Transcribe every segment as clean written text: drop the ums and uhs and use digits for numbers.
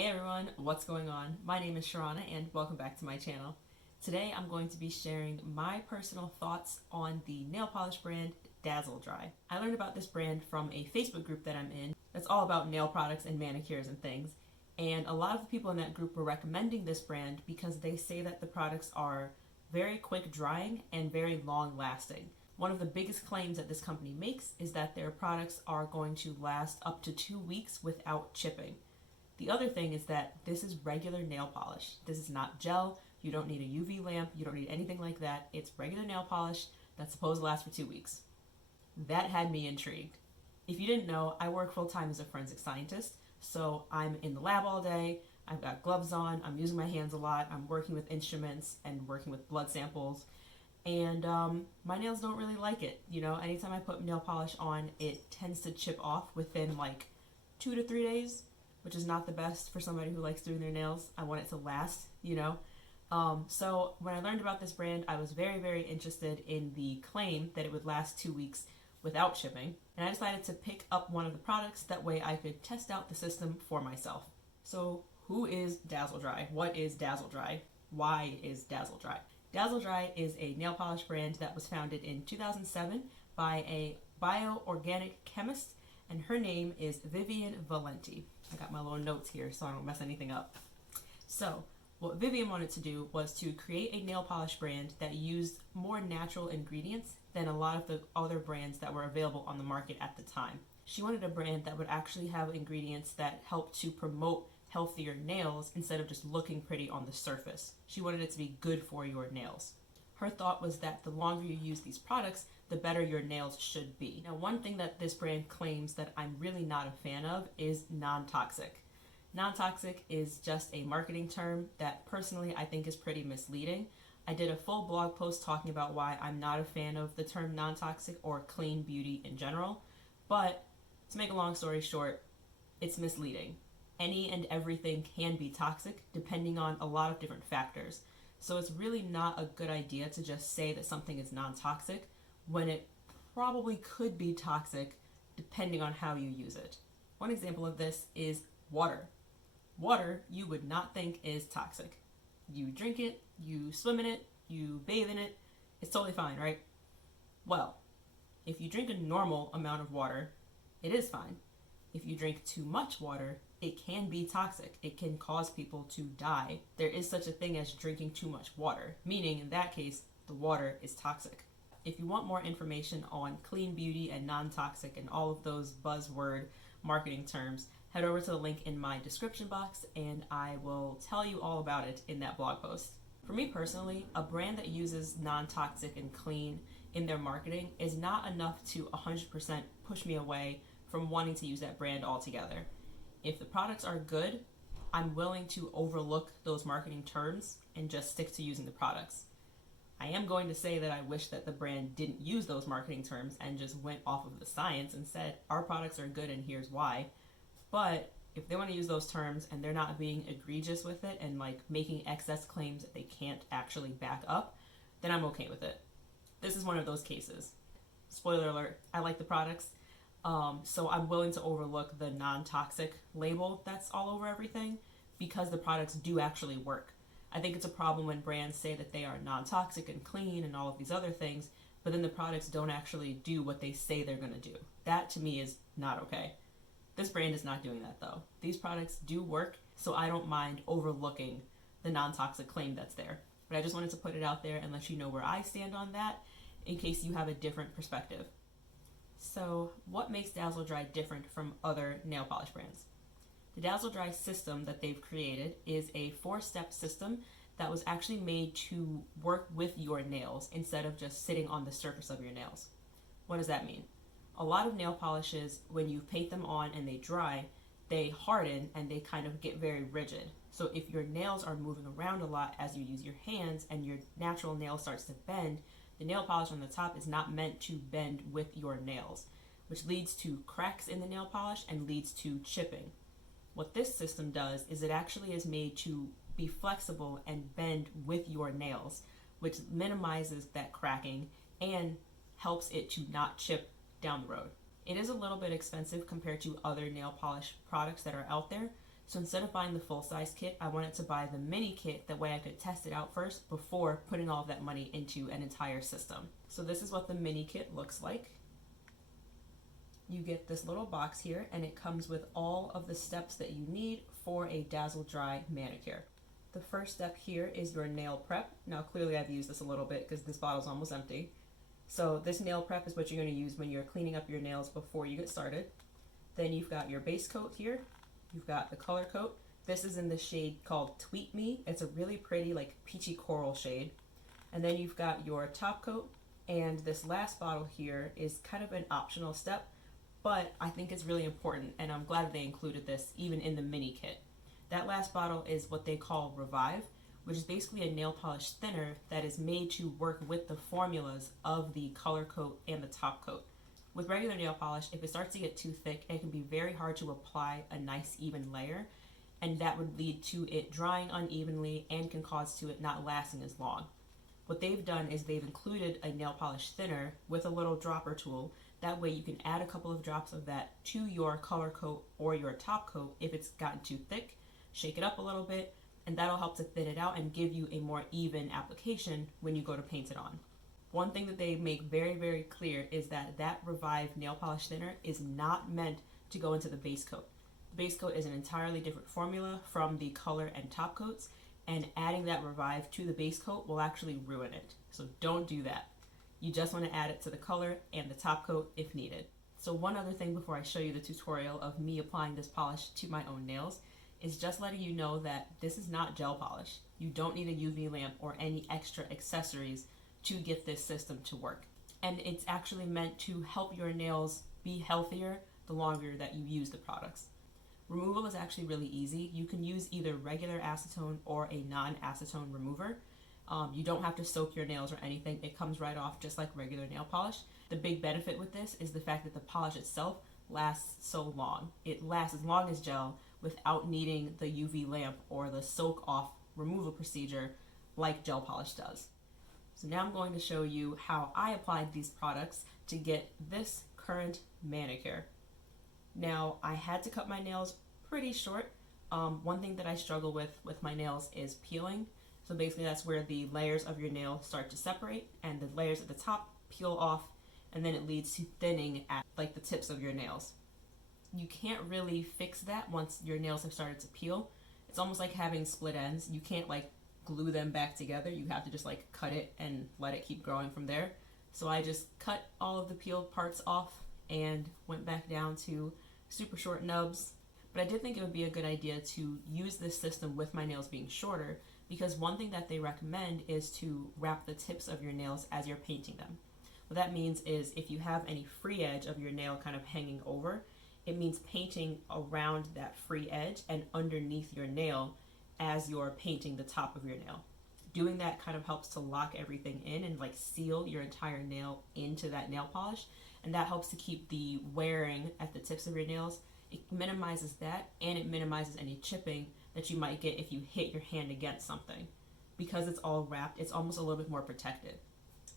Hey everyone, what's going on? My name is Sharana and welcome back to my channel. Today I'm going to be sharing my personal thoughts on the nail polish brand Dazzle Dry. I learned about this brand from a Facebook group that I'm in that's all about nail products and manicures and things. And a lot of the people in that group were recommending this brand because they say that the products are very quick drying and very long lasting. One of the biggest claims that this company makes is that their products are going to last up to 2 weeks without chipping. The other thing is that this is regular nail polish. This is not gel. You don't need a UV lamp. You don't need anything like that. It's regular nail polish that's supposed to last for 2 weeks. That had me intrigued. If you didn't know, I work full-time as a forensic scientist, so I'm in the lab all day. I've got gloves on. I'm using my hands a lot. I'm working with instruments and working with blood samples. And my nails don't really like it. You know, anytime I put nail polish on, it tends to chip off within like 2 to 3 days, which is not the best for somebody who likes doing their nails. I want it to last, you know. So when I learned about this brand, I was very, very interested in the claim that it would last 2 weeks without shipping. And I decided to pick up one of the products. That way I could test out the system for myself. So who is Dazzle Dry? What is Dazzle Dry? Why is Dazzle Dry? Dazzle Dry is a nail polish brand that was founded in 2007 by a bio-organic chemist, and her name is Vivian Valenti. I got my little notes here so I don't mess anything up. So what Vivian wanted to do was to create a nail polish brand that used more natural ingredients than a lot of the other brands that were available on the market at the time. She wanted a brand that would actually have ingredients that helped to promote healthier nails instead of just looking pretty on the surface. She wanted it to be good for your nails. Her thought was that the longer you use these products, the better your nails should be. Now, one thing that this brand claims that I'm really not a fan of is non-toxic. Non-toxic is just a marketing term that personally I think is pretty misleading. I did a full blog post talking about why I'm not a fan of the term non-toxic or clean beauty in general, but to make a long story short, it's misleading. Any and everything can be toxic depending on a lot of different factors. So it's really not a good idea to just say that something is non-toxic when it probably could be toxic depending on how you use it. One example of this is water. Water you would not think is toxic. You drink it, you swim in it, you bathe in it, it's totally fine, right? Well, if you drink a normal amount of water, it is fine. If you drink too much water, it can be toxic. It can cause people to die. There is such a thing as drinking too much water, meaning in that case, the water is toxic. If you want more information on clean beauty and non-toxic and all of those buzzword marketing terms, head over to the link in my description box and I will tell you all about it in that blog post. For me personally, a brand that uses non-toxic and clean in their marketing is not enough to 100% push me away from wanting to use that brand altogether. If the products are good, I'm willing to overlook those marketing terms and just stick to using the products. I am going to say that I wish that the brand didn't use those marketing terms and just went off of the science and said, our products are good and here's why. But if they want to use those terms and they're not being egregious with it and like making excess claims that they can't actually back up, then I'm okay with it. This is one of those cases. Spoiler alert, I like the products. So I'm willing to overlook the non-toxic label that's all over everything because the products do actually work. I think it's a problem when brands say that they are non-toxic and clean and all of these other things, but then the products don't actually do what they say they're going to do. That to me is not okay. This brand is not doing that though. These products do work, so I don't mind overlooking the non-toxic claim that's there. But I just wanted to put it out there and let you know where I stand on that in case you have a different perspective. So what makes Dazzle Dry different from other nail polish brands? The Dazzle Dry system that they've created is a 4-step system that was actually made to work with your nails instead of just sitting on the surface of your nails. What does that mean? A lot of nail polishes, when you paint them on and they dry, they harden and they kind of get very rigid. So if your nails are moving around a lot as you use your hands and your natural nail starts to bend, the nail polish on the top is not meant to bend with your nails, which leads to cracks in the nail polish and leads to chipping. What this system does is it actually is made to be flexible and bend with your nails, which minimizes that cracking and helps it to not chip down the road. It is a little bit expensive compared to other nail polish products that are out there, So instead of buying the full-size kit, I wanted to buy the mini kit. That way I could test it out first before putting all of that money into an entire system. So this is what the mini kit looks like. You get this little box here, and it comes with all of the steps that you need for a Dazzle Dry manicure. The first step here is your nail prep. Now clearly I've used this a little bit because this bottle's almost empty. So this nail prep is what you're going to use when you're cleaning up your nails before you get started. Then you've got your base coat here. You've got the color coat. This is in the shade called Tweet Me. It's a really pretty like peachy coral shade. And then you've got your top coat, and this last bottle here is kind of an optional step, but I think it's really important, and I'm glad they included this even in the mini kit. That last bottle is what they call Revive, which is basically a nail polish thinner that is made to work with the formulas of the color coat and the top coat. With regular nail polish, if it starts to get too thick, it can be very hard to apply a nice even layer, and that would lead to it drying unevenly and can cause to it not lasting as long. What they've done is they've included a nail polish thinner with a little dropper tool. That way you can add a couple of drops of that to your color coat or your top coat if it's gotten too thick, shake it up a little bit, and that'll help to thin it out and give you a more even application when you go to paint it on. One thing that they make very, very clear is that that Revive nail polish thinner is not meant to go into the base coat. The base coat is an entirely different formula from the color and top coats, and adding that Revive to the base coat will actually ruin it. So don't do that. You just want to add it to the color and the top coat if needed. So one other thing before I show you the tutorial of me applying this polish to my own nails is just letting you know that this is not gel polish. You don't need a UV lamp or any extra accessories to get this system to work. And it's actually meant to help your nails be healthier the longer that you use the products. Removal is actually really easy. You can use either regular acetone or a non-acetone remover. You don't have to soak your nails or anything. It comes right off just like regular nail polish. The big benefit with this is the fact that the polish itself lasts so long. It lasts as long as gel without needing the UV lamp or the soak off removal procedure like gel polish does. So now I'm going to show you how I applied these products to get this current manicure. Now, I had to cut my nails pretty short. One thing that I struggle with my nails is peeling. So basically that's where the layers of your nail start to separate and the layers at the top peel off, and then it leads to thinning at like the tips of your nails. You can't really fix that once your nails have started to peel. It's almost like having split ends. You can't like glue them back together. You have to just like cut it and let it keep growing from there. So I just cut all of the peeled parts off and went back down to super short nubs. But I did think it would be a good idea to use this system with my nails being shorter, because one thing that they recommend is to wrap the tips of your nails as you're painting them. What that means is if you have any free edge of your nail kind of hanging over, it means painting around that free edge and underneath your nail as you're painting the top of your nail. Doing that kind of helps to lock everything in and like seal your entire nail into that nail polish, and that helps to keep the wearing at the tips of your nails. It minimizes that, and it minimizes any chipping that you might get if you hit your hand against something. Because it's all wrapped, it's almost a little bit more protected.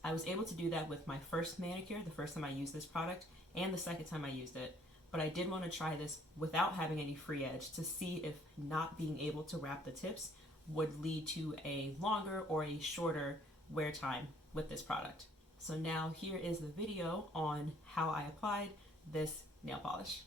I was able to do that with my first manicure, the first time I used this product, and the second time I used it. But I did want to try this without having any free edge to see if not being able to wrap the tips would lead to a longer or a shorter wear time with this product. So now here is the video on how I applied this nail polish.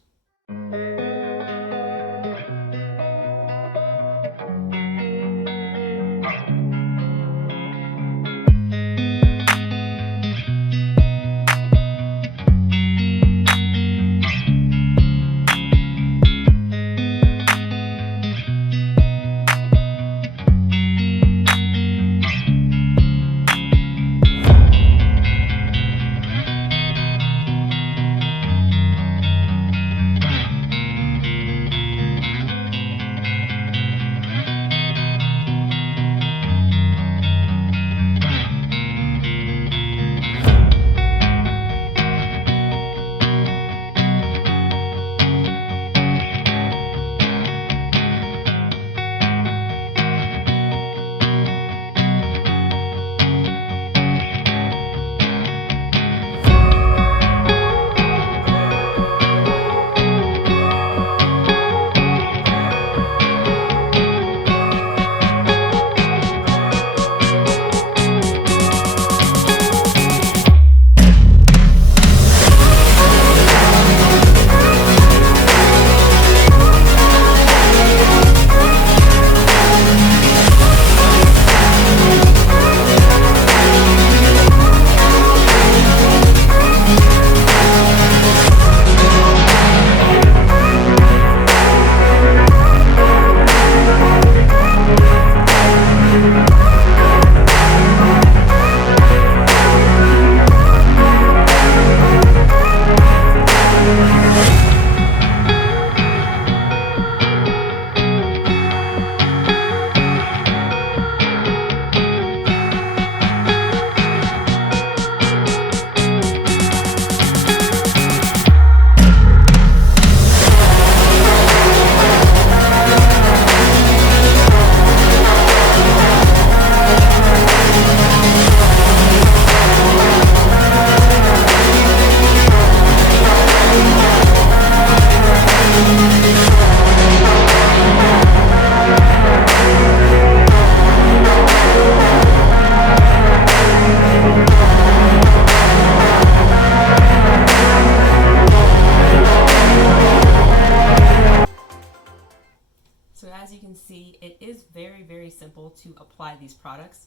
as you can see, it is very, very simple to apply these products.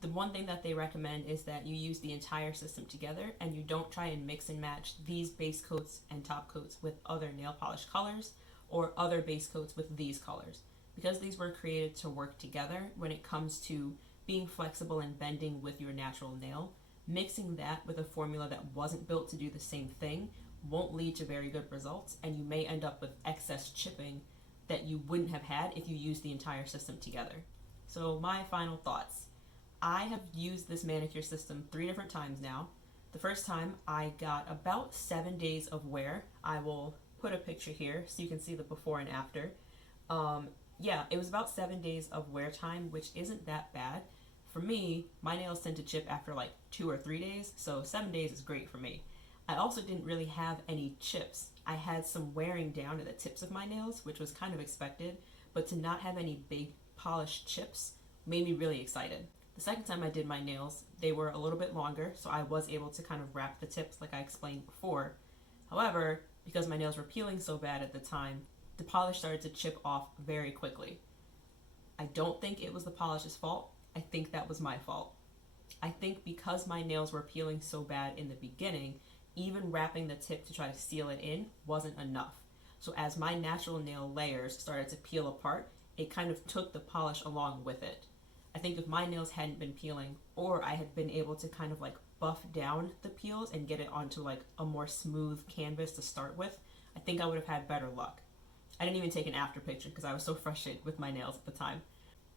The one thing that they recommend is that you use the entire system together and you don't try and mix and match these base coats and top coats with other nail polish colors or other base coats with these colors. Because these were created to work together when it comes to being flexible and bending with your natural nail, mixing that with a formula that wasn't built to do the same thing won't lead to very good results, and you may end up with excess chipping that you wouldn't have had if you used the entire system together. So my final thoughts. I have used this manicure system 3 different times now. The first time I got about 7 days of wear. I will put a picture here so you can see the before and after. Yeah, it was about 7 days of wear time, which isn't that bad. For me, my nails tend to chip after like 2 or 3 days, so 7 days is great for me. I also didn't really have any chips. I had some wearing down at the tips of my nails, which was kind of expected, but to not have any big polished chips made me really excited. The second time I did my nails, they were a little bit longer, so I was able to kind of wrap the tips like I explained before. However, because my nails were peeling so bad at the time, the polish started to chip off very quickly. I don't think it was the polish's fault. I think that was my fault. I think because my nails were peeling so bad in the beginning, even wrapping the tip to try to seal it in wasn't enough. So as my natural nail layers started to peel apart, it kind of took the polish along with it. I think if my nails hadn't been peeling, or I had been able to kind of like buff down the peels and get it onto like a more smooth canvas to start with, I think I would have had better luck. I didn't even take an after picture because I was so frustrated with my nails at the time.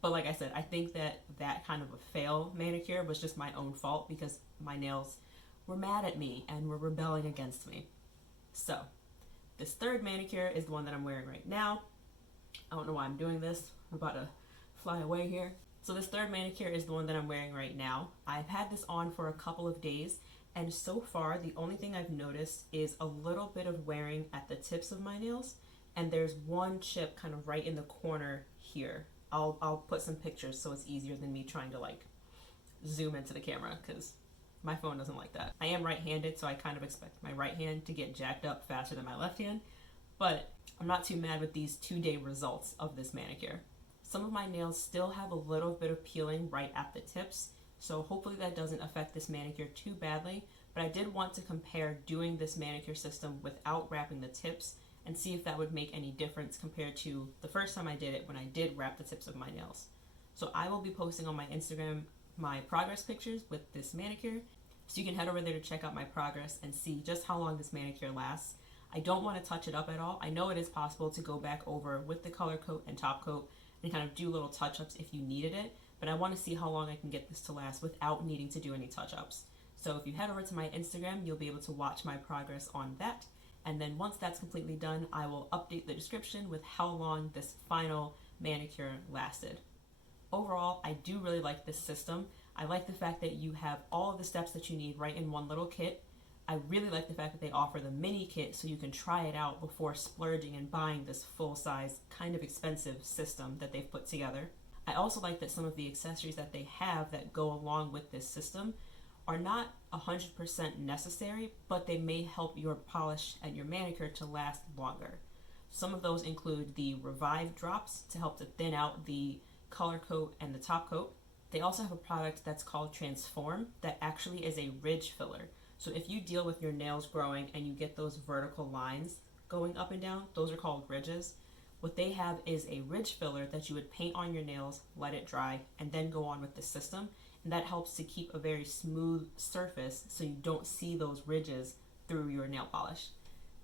But like I said, I think that kind of a fail manicure was just my own fault because my nails were mad at me and were rebelling against me. So this third manicure is the one that I'm wearing right now. I don't know why I'm doing this. I'm about to fly away here. So this third manicure is the one that I'm wearing right now. I've had this on for a couple of days, and so far the only thing I've noticed is a little bit of wearing at the tips of my nails, and there's one chip kind of right in the corner here. I'll put some pictures so it's easier than me trying to like zoom into the camera because my phone doesn't like that. I am right-handed, so I kind of expect my right hand to get jacked up faster than my left hand, but I'm not too mad with these 2-day results of this manicure. Some of my nails still have a little bit of peeling right at the tips, so hopefully that doesn't affect this manicure too badly, but I did want to compare doing this manicure system without wrapping the tips and see if that would make any difference compared to the first time I did it when I did wrap the tips of my nails. So I will be posting on my Instagram my progress pictures with this manicure, so you can head over there to check out my progress and see just how long this manicure lasts. I don't want to touch it up at all. I know it is possible to go back over with the color coat and top coat and kind of do little touch-ups if you needed it, but I want to see how long I can get this to last without needing to do any touch-ups. So if you head over to my Instagram, you'll be able to watch my progress on that, and then once that's completely done, I will update the description with how long this final manicure lasted. Overall, I do really like this system. I like the fact that you have all of the steps that you need right in one little kit. I really like the fact that they offer the mini kit so you can try it out before splurging and buying this full-size, kind of expensive system that they've put together. I also like that some of the accessories that they have that go along with this system are not 100% necessary, but they may help your polish and your manicure to last longer. Some of those include the Revive drops to help to thin out the color coat and the top coat. They also have a product that's called Transform that actually is a ridge filler. So if you deal with your nails growing and you get those vertical lines going up and down, those are called ridges. What they have is a ridge filler that you would paint on your nails, let it dry, and then go on with the system. And that helps to keep a very smooth surface so you don't see those ridges through your nail polish.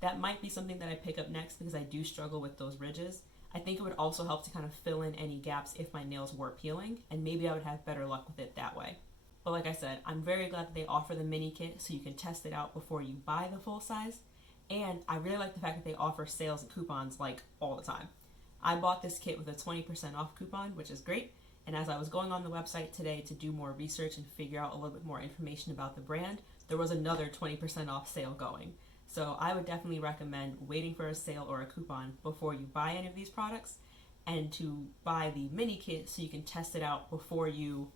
That might be something that I pick up next because I do struggle with those ridges. I think it would also help to kind of fill in any gaps if my nails were peeling, and maybe I would have better luck with it that way. But like I said, I'm very glad that they offer the mini kit so you can test it out before you buy the full size. And I really like the fact that they offer sales and coupons like all the time. I bought this kit with a 20% off coupon, which is great. And as I was going on the website today to do more research and figure out a little bit more information about the brand, there was another 20% off sale going. So I would definitely recommend waiting for a sale or a coupon before you buy any of these products, and to buy the mini kit so you can test it out before you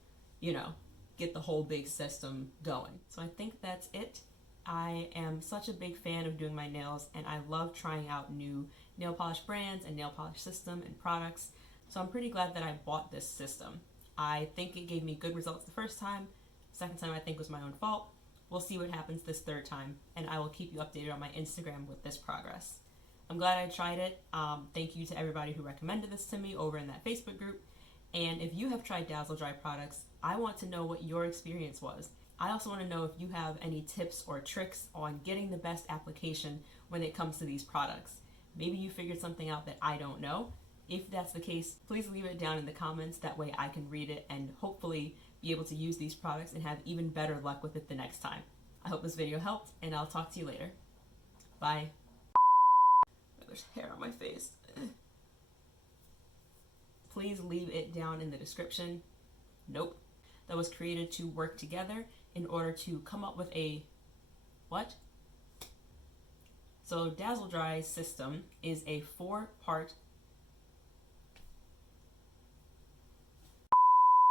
get the whole big system going. So I think that's it. I am such a big fan of doing my nails, and I love trying out new nail polish brands and nail polish system and products. So I'm pretty glad that I bought this system. I think it gave me good results the first time. Second time I think was my own fault. We'll see what happens this third time, and I will keep you updated on my Instagram with this progress. I'm glad I tried it. Thank you to everybody who recommended this to me over in that Facebook group. And if you have tried Dazzle Dry products, I want to know what your experience was. I also want to know if you have any tips or tricks on getting the best application when it comes to these products. Maybe you figured something out that I don't know. If that's the case, please leave it down in the comments. That way I can read it and hopefully be able to use these products and have even better luck with it the next time. I hope this video helped, and I'll talk to you later. Bye. There's hair on my face. Please leave it down in the description. Nope. That was created to work together in order to come up with a what? So Dazzle Dry system is a 4-part